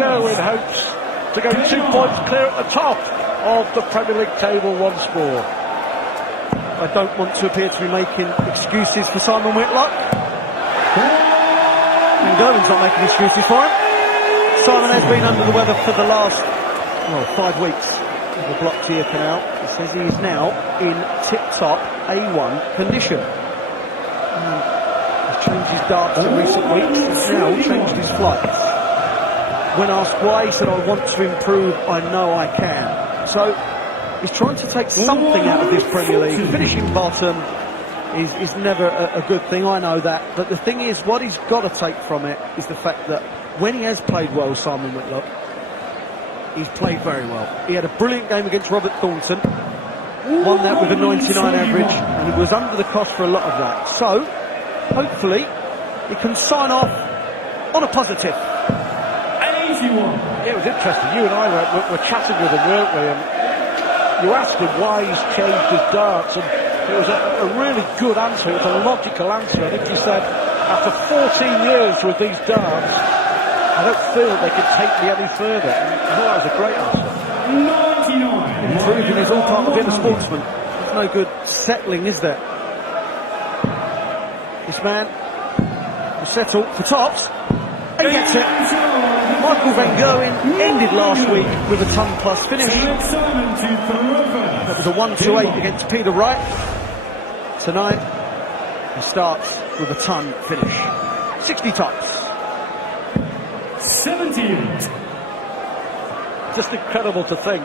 Gerwen hopes to go 2 points clear at the top of the Premier League table once more. I don't want to appear to be making excuses for Simon Whitlock. And Gerwen's not making excuses for him. Simon has been under the weather for the last, 5 weeks with a blocked ear canal. He says he is now in tip-top A1 condition. He's changed his darts in recent weeks. He's now changed his flights. When asked why, he said, I want to improve, I know I can. So he's trying to take something out of this Premier League. Finishing bottom is never a good thing, I know that. But the thing is, what he's got to take from it is the fact that when he has played well, Simon Whitlock, he's played very well. He had a brilliant game against Robert Thornton, won that with a 99 average, and he was under the cost for a lot of that. So, hopefully, he can sign off on a positive. Yeah, it was interesting. You and I were chatting with him, weren't we? And you asked him why he's changed his darts, and it was a really good answer. It was a logical answer. I think he said, after 14 years with these darts, I don't feel they can take me any further. And I thought that was a great answer. 99. Improving is all part of being a sportsman. There's no good settling, is there? This man will settle for tops. And he gets it. Michael van Gerwen ended last week with a ton-plus finish. That was a 1-2-8 against Peter Wright. Tonight, he starts with a ton finish. 60 tops. 78. Just incredible to think.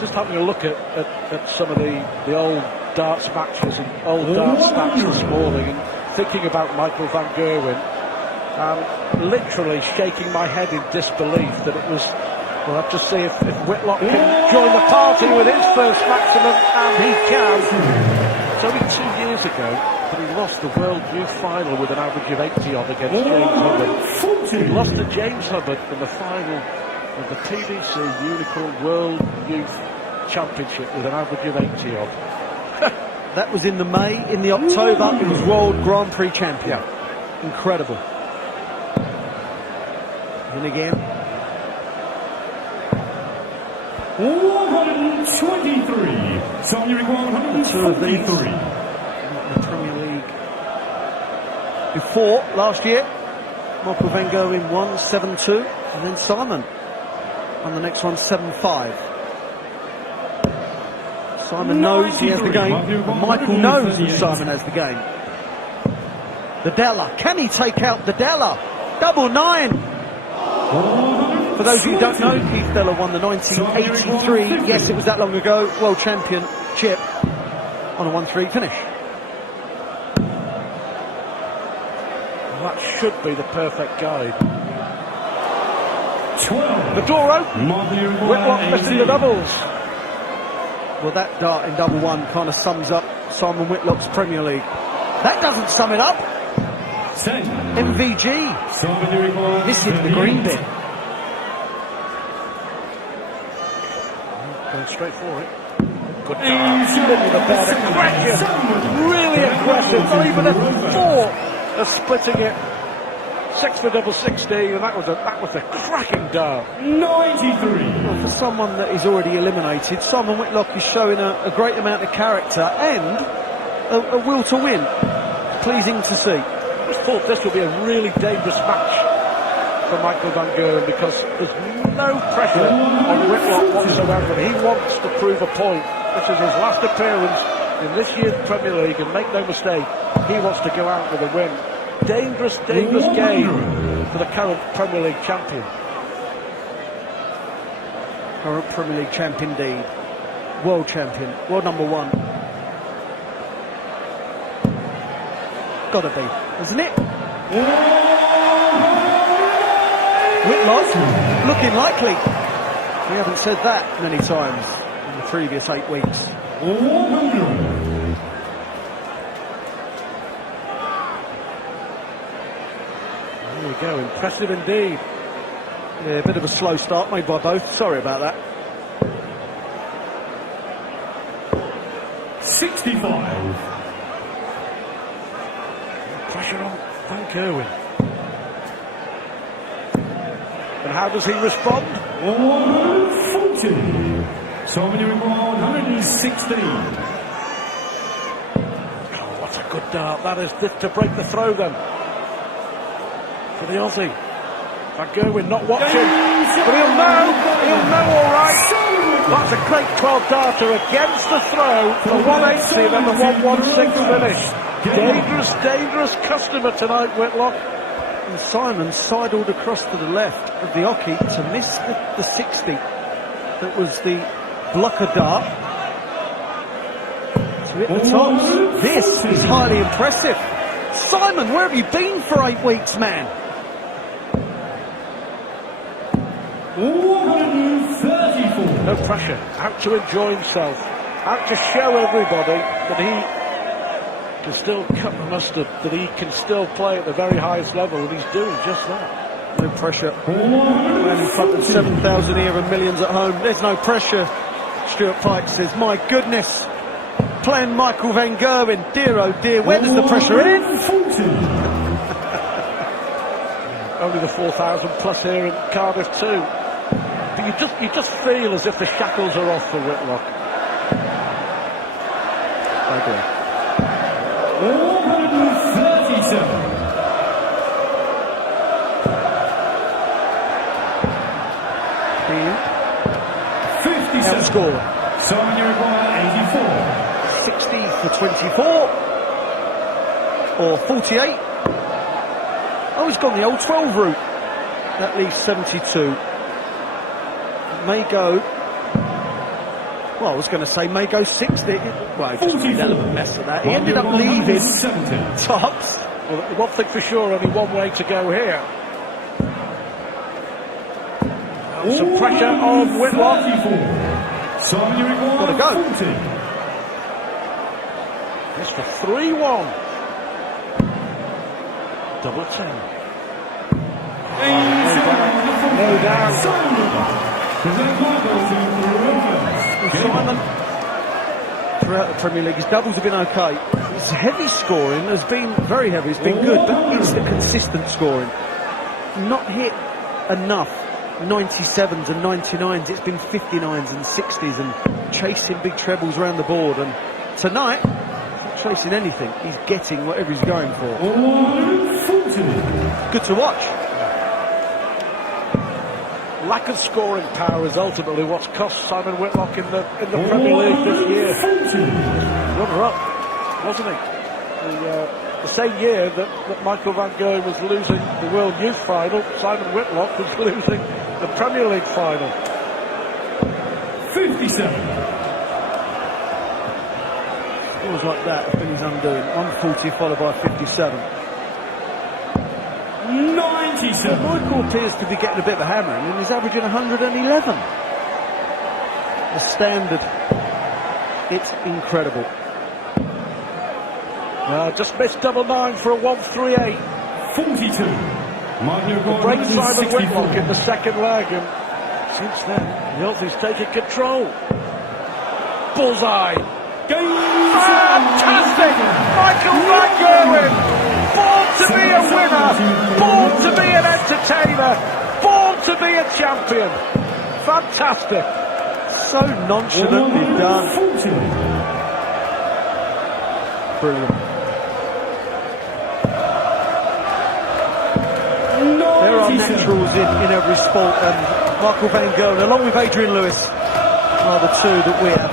Just having a look at some of the old darts matches and old darts stats this morning, and thinking about Michael van Gerwen, literally shaking my head in disbelief that it was. We'll have to see if Whitlock can join the party with his first maximum, and he can. It's only 2 years ago that he lost the World Youth Final with an average of 80 odd against James Hubbard. He lost to James Hubbard in the final of the PDC Unicorn World Youth Championship with an average of 80 odd. That was in the May. In the October, it was World Grand Prix champion. Incredible. And again, 123. Somebody required 123. In the Premier League. Before, last year, Michael van Gerwen won 7-2, and then Simon won the next one 7-5. Simon knows he has the game, and Michael knows that Simon has the game. The Della, can he take out the Della? Double 9. For those of you who don't know, Keith Della won the 1983, yes, it was that long ago, World Championship on a 1-3 finish. That should be the perfect guide. 12. The door open. Whitlock missing the doubles. Well, that dart in double one kind of sums up Simon Whitlock's Premier League. That doesn't sum it up. MVG. This hit the green bit. Going straight for it. Good dart. Spinning the bed. Aggressive. Really aggressive. Not even a thought of splitting it. 6 for double 16, and that was a cracking dart. 93. Well, for someone that is already eliminated, Simon Whitlock is showing a great amount of character and a will to win. Pleasing to see. I just thought this would be a really dangerous match for Michael van Gerwen, because there's no pressure on Whitlock whatsoever. He wants to prove a point. This is his last appearance in this year's Premier League, and make no mistake, he wants to go out with a win. Dangerous game for the current Premier League champion. Current Premier League champion indeed. World champion. World number 1. Gotta be, isn't it? Whitlock looking likely. We haven't said that many times in the previous 8 weeks. 100. There we go, impressive indeed. Yeah, a bit of a slow start made by both. Sorry about that. 65. Pressure on Van Gerwen. And how does he respond? 140. Simon, you require 116. Oh, what a good dart. That is to break the throw then. For the Aussie. Van Gerwen not watching. But he'll know all right. That's a great 12 darter against the throw. The 180 and then the 116 finish. Dangerous customer tonight, Whitlock. And Simon sidled across to the left of the hockey to miss the 60. That was the blocker dart. To hit the tops. This is highly impressive. Simon, where have you been for 8 weeks, man? 134. No pressure. Out to enjoy himself. Out to show everybody that he can still cut the mustard, that he can still play at the very highest level, and he's doing just that. No pressure. Man in front of 7,000 here and millions at home. There's no pressure. Stuart Pike says, my goodness. Playing Michael Van Gerwen. Dear, oh dear. Where does the pressure end? Only the 4,000 plus here in Cardiff too. But you just feel as if the shackles are off for Whitlock. I agree. 137. Ian. 57. Score. Simon, you require 84. 60 for 24. Or 48. Oh, he's gone the old 12 route. That leaves 72. May go. Well, I was going to say may go 60. Well, just made a little mess of that. He ended up leaving 70. Tops. Well, one thing for sure, only one way to go here. Some pressure on Whitlock. 34. Simon, you require Gotta go. 40. It's for 3-1. Double 10. No down. Simon, throughout the Premier League, his doubles have been okay. His heavy scoring has been very heavy, it's been good, but it's the consistent scoring. Not hit enough 97s and 99s, it's been 59s and 60s and chasing big trebles around the board. And tonight, he's not chasing anything, he's getting whatever he's going for. 140. Good to watch. Lack of scoring power is ultimately what's cost Simon Whitlock in the Premier League this year. Runner-up, wasn't he? The same year that Michael Van Gerwen was losing the World Youth Final, Simon Whitlock was losing the Premier League Final. 57. Scores like that have been his undoing. 140 followed by 57. 97. Michael appears to be getting a bit of a hammering and he's averaging 111. The standard, it's incredible. Just missed double 9 for a 138. 42. Break Simon Whitlock in the second leg, and since then the Aussies taking control. Bullseye. Fantastic! Michael Van Gerwen, born to be a winner, born to be an entertainer, born to be a champion. Fantastic. So nonchalantly done. 40. Brilliant. There are naturals in every sport, and Michael Van Gerwen, along with Adrian Lewis, are the two that we are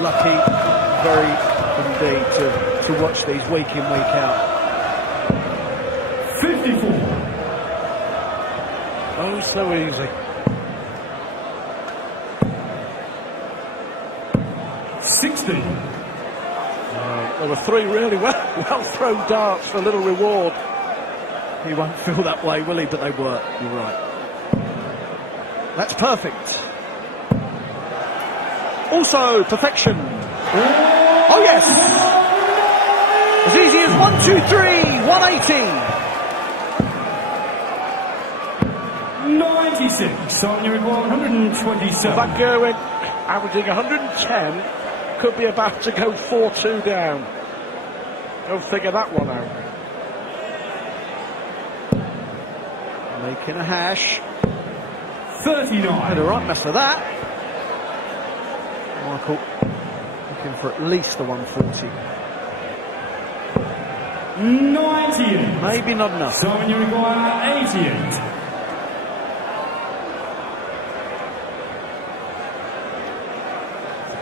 lucky, very indeed, to watch these week in, week out. 54. Oh, so easy. 60. There were 3 really well thrown darts for little reward. He won't feel that way, will he? But they were. You're right. That's perfect. Also, perfection. Oh, yes! As easy as 1, 2, 3, 180. 96. On your 127. Van Gerwen averaging 110, could be about to go 4-2 down. Go figure that one out. Making a hash. 39. Had a right mess of that. Michael looking for at least the 140. 98. Maybe not enough. Simon, you require 88.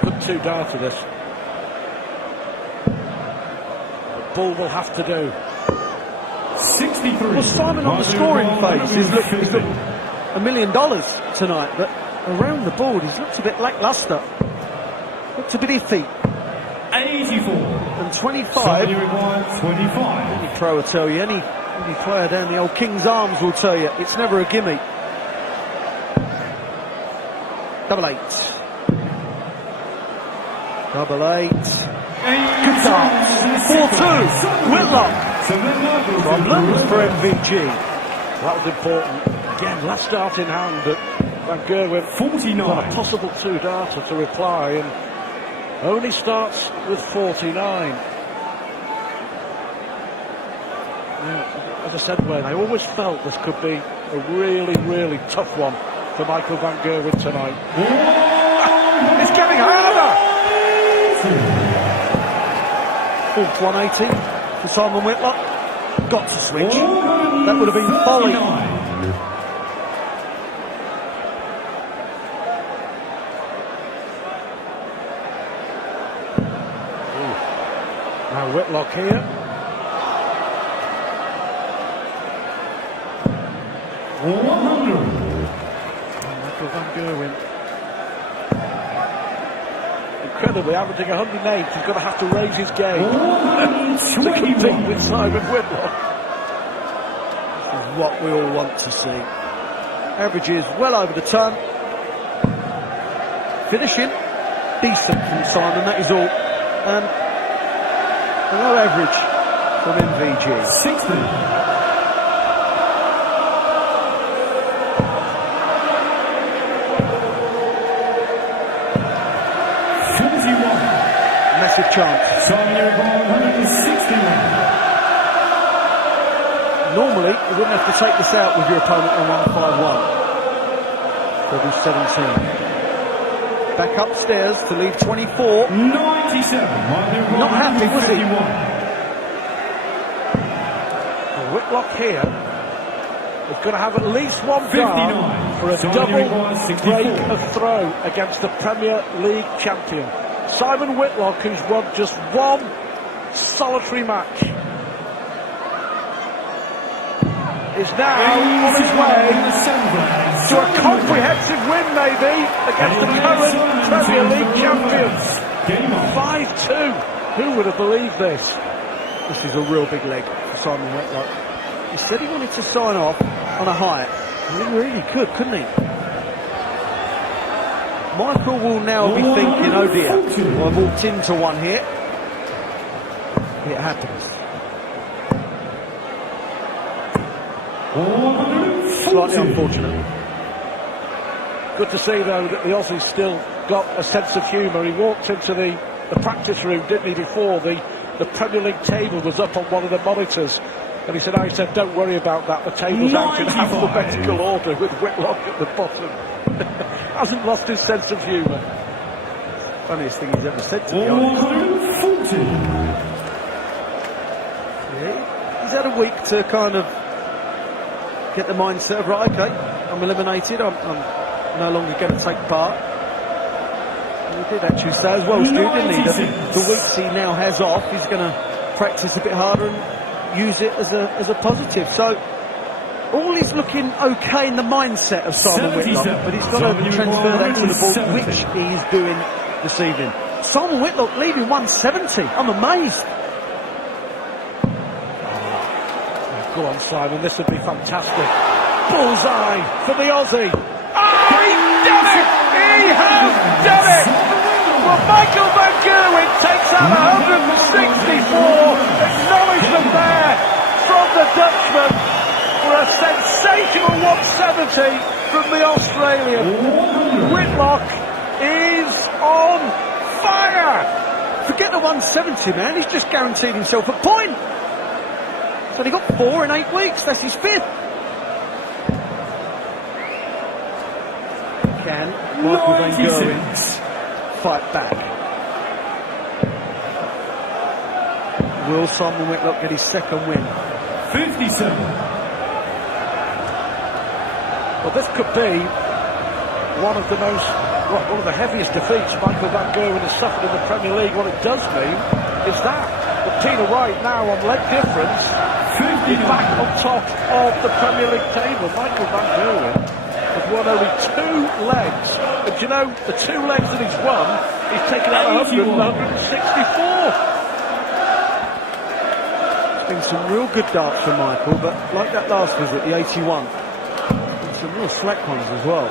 Good two down to this. The Bull will have to do. 63. Well, Simon on the scoring phase. He's looked $1 million tonight, but around the board he's looked a bit lacklustre. Looked a bit iffy. 84. And 25. Simon, you require 25. Any pro will tell you, any player down the old King's Arms will tell you, it's never a gimme. 88. 88. Good dance. 4-2. Whitlock. Problems for MVG. That was important. Again, last start in hand at Van Gerwen. 49. Got a possible two-darter to reply and only starts with 49. Now, as I said, Wayne, I always felt this could be a really, really tough one for Michael Van Gerwen tonight. It's getting harder! Fourth 180 for Simon Whitlock. Got to switch. That would have been folly. Now Whitlock here. Michael Van Gerwen. Incredibly, averaging 108, he's going to have to raise his game to compete with Simon Whitlock. This is what we all want to see. Averages well over the ton. Finishing decent from Simon, that is all. No average from MVG. 60. Massive chance. Simon, you require 161. Normally, you wouldn't have to take this out with your opponent on 151. There'll be 17. Back upstairs to lead 24. 97. Not happy, was he? Well, Whitlock here is going to have at least one guard for a double break of throw against the Premier League champion. Simon Whitlock, who's won just one solitary match, is now on his way to a comprehensive win, maybe, against the current Premier League champions. 5-2. Who would have believed this? This is a real big leg for Simon Whitlock. He said he wanted to sign off on a high. He really could, couldn't he? Michael will now be thinking, oh dear, I walked into one here. It happens. Slightly unfortunate. Good to see, though, that the Aussie's still got a sense of humour. He walked into the practice room, didn't he, before the Premier League table was up on one of the monitors. And he said, don't worry about that, the table's out in alphabetical order with Whitlock at the bottom. Hasn't lost his sense of humour. Funniest thing he's ever said, to be honest. 140. Yeah, he's had a week to kind of get the mindset of, right, okay, I'm eliminated, I'm no longer going to take part. And he did actually say as well, Stu, didn't he? The weeks he now has off, he's going to practice a bit harder and use it as a positive. So all is looking okay in the mindset of Simon Whitlock, but he's got to transfer that to the ball, which he is doing this evening. Simon Whitlock leading 170. I'm amazed. Go on, Simon, this would be fantastic. Bullseye for the Aussie. Oh, he's done it! He has done it! Well, Michael Van Gerwen takes out 164. Acknowledgement there from the Dutchman for a sensational 170 from the Australian. Whitlock is on fire. Forget the 170, man. He's just guaranteed himself a point. So he got 4 in 8 weeks. That's his 5th. Michael Van 96. Gerwen fight back. Will Simon Whitlock get his second win? 57. Well, this could be one of the heaviest defeats Michael Van Gerwen has suffered in the Premier League. What it does mean is that Tina Wright now on leg difference is back on top of the Premier League table. Michael Van Gerwen has won only 2 legs, and do you know the 2 legs that he's won, he's taken out 100 and 164. Been some real good darts from Michael, but like that last visit, the 81, and some real slack ones as well.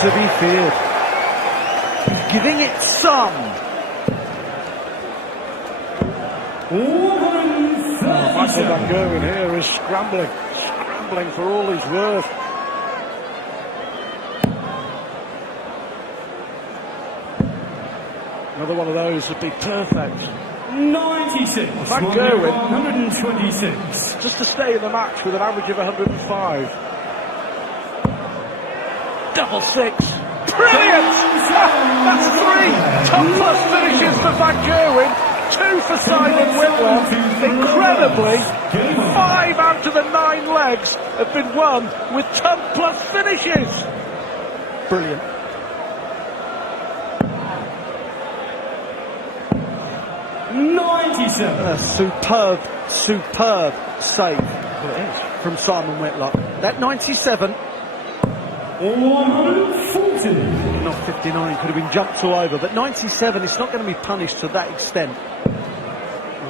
To be feared. He's giving it some. Michael Van Gerwen here is scrambling for all he's worth. Another one of those would be perfect. 96. Van Gerwen, 126. just to stay in the match with an average of 105. Double six. Brilliant! That's 3 top plus finishes for Van Gerwen, 2 for Simon Whitlock. Incredibly, 5 out of the 9 legs have been won with top plus finishes. Brilliant. A superb save from Simon Whitlock. That 97, 140. not 59, could have been jumped all over, but 97, it's not going to be punished to that extent.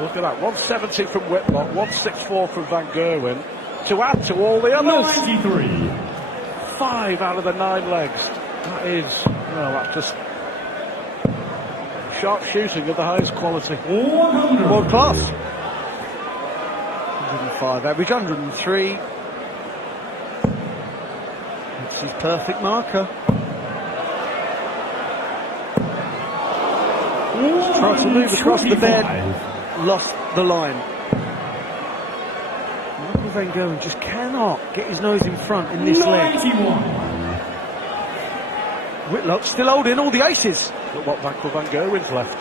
Look at that, 170 from Whitlock, 164 from Van Gerwen, to add to all the others. 93. 5 out of the 9 legs. That is, well, that's just sharp shooting of the highest quality. 100. World class. 105 average, 103. It's his perfect marker. Tries to move across the bed, lost the line. Michael Van Gerwen just cannot get his nose in front in this leg. 91. Whitlock still holding all the aces. Look what Michael Van Gerwen's left.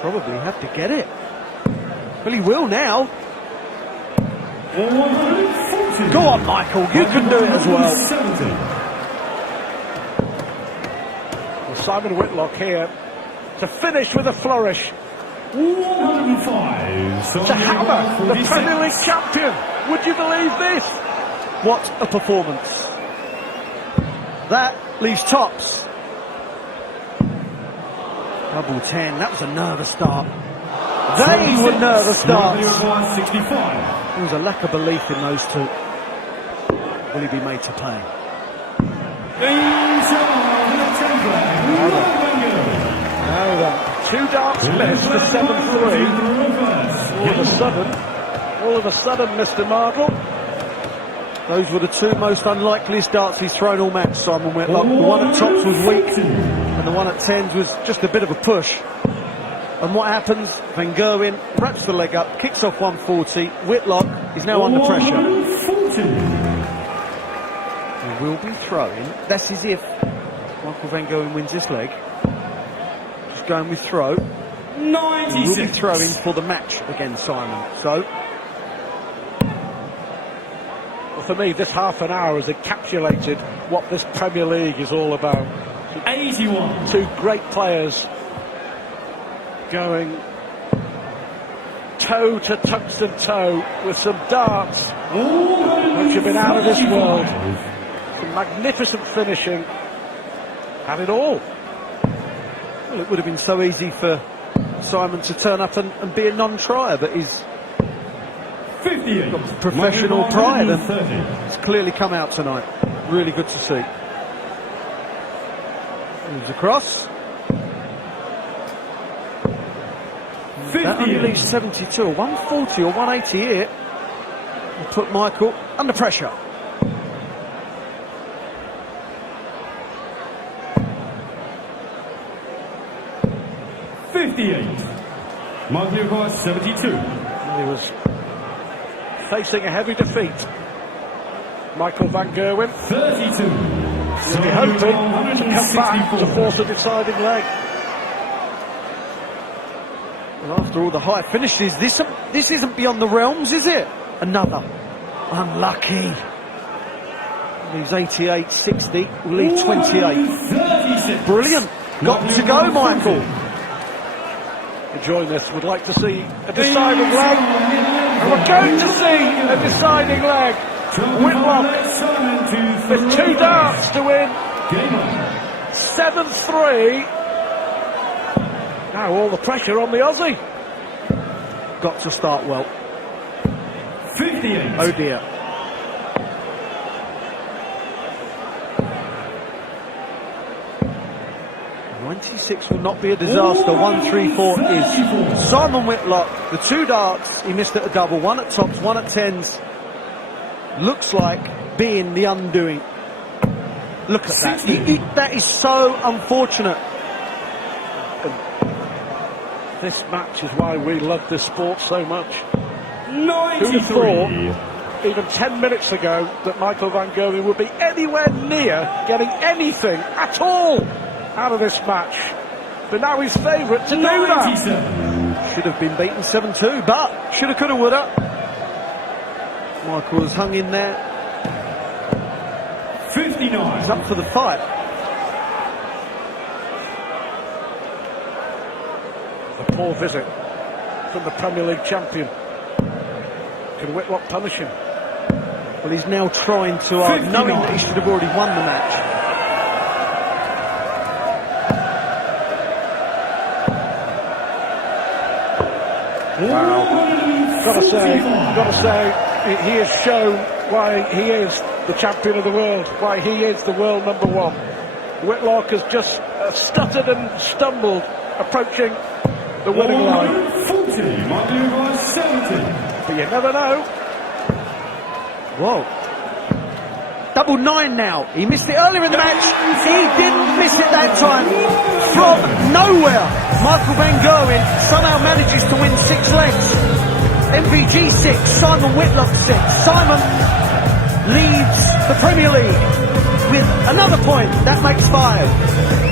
Probably have to get it. Well, he will now. 140. Go on, Michael, you can do it as well. 170. Well, Simon Whitlock here to finish with a flourish. 105. To hammer the Premier League champion. Would you believe this? What a performance. That leaves tops. Double 10, that was a nervous start. They were nervous starts. 65. There was a lack of belief in those two. Will he be made to pay? Now then, 2 darts missed for 7-3. All of a sudden, Mr. Martle. Those were the 2 most unlikeliest darts he's thrown all match, Simon Whitlock. The one at tops was weak, and the one at tens was just a bit of a push. And what happens? Van Gerwen wraps the leg up, kicks off 140. Whitlock is now under pressure. 140. He will be throwing. That's as if Michael Van Gerwen wins this leg. Just going with throw. 96. He will be throwing for the match against Simon. So, Well, for me, this half an hour has encapsulated what this Premier League is all about. 81. 2 great players going toe to tungsten toe with some darts which have been out of this world. Some magnificent finishing. Had it all. well, it would have been so easy for Simon to turn up and be a non-trier, but he's 58. got professional pride and 130. it's clearly come out tonight. Really good to see. Moves across. That only leaves 72, or 140 or 180 here. Will put Michael under pressure. Michael across 72. He was facing a heavy defeat. Michael van Gerwen 32. will be hoping to come back to force a deciding leg. And after all the high finishes, this isn't beyond the realms, is it? Another. Unlucky. Leaves 88, 60, will leave 28. 36. Brilliant. Got to go, Michael. Enjoying this, would like to see a deciding leg. And we're going to see a deciding leg. Whitlock with 2 darts to win. 7-3. Now all the pressure on the Aussie. Got to start well. 58. Oh dear. .96 will not be a disaster. 1-3-4 is Simon Whitlock. The 2 darts, he missed at a double. 1 at tops, 1 at tens. Looks like being the undoing. Look at that. That is so unfortunate. This match is why we love this sport so much. 93. Who'd have thought, even 10 minutes ago, that Michael van Gerwen would be anywhere near getting anything at all out of this match? But now he's favourite to do that. 97. Should have been beaten 7-2, but shoulda, coulda, woulda. Michael has hung in there. 59. He's up for the fight. A poor visit from the Premier League champion. Can Whitlock punish him? Well, he's now trying to, knowing that he should have already won the match. Wow. Gotta say, he has shown why he is the champion of the world, why he is the world number 1. Whitlock has just stuttered and stumbled approaching the winning line. 40. Might do by 70. But you never know. Whoa. Double 9 now. He missed it earlier in the match. He didn't miss it that time. From nowhere, Michael van Gerwen somehow manages to win 6 legs. MVG 6, Simon Whitlock 6. Simon leads the Premier League with another point. That makes 5.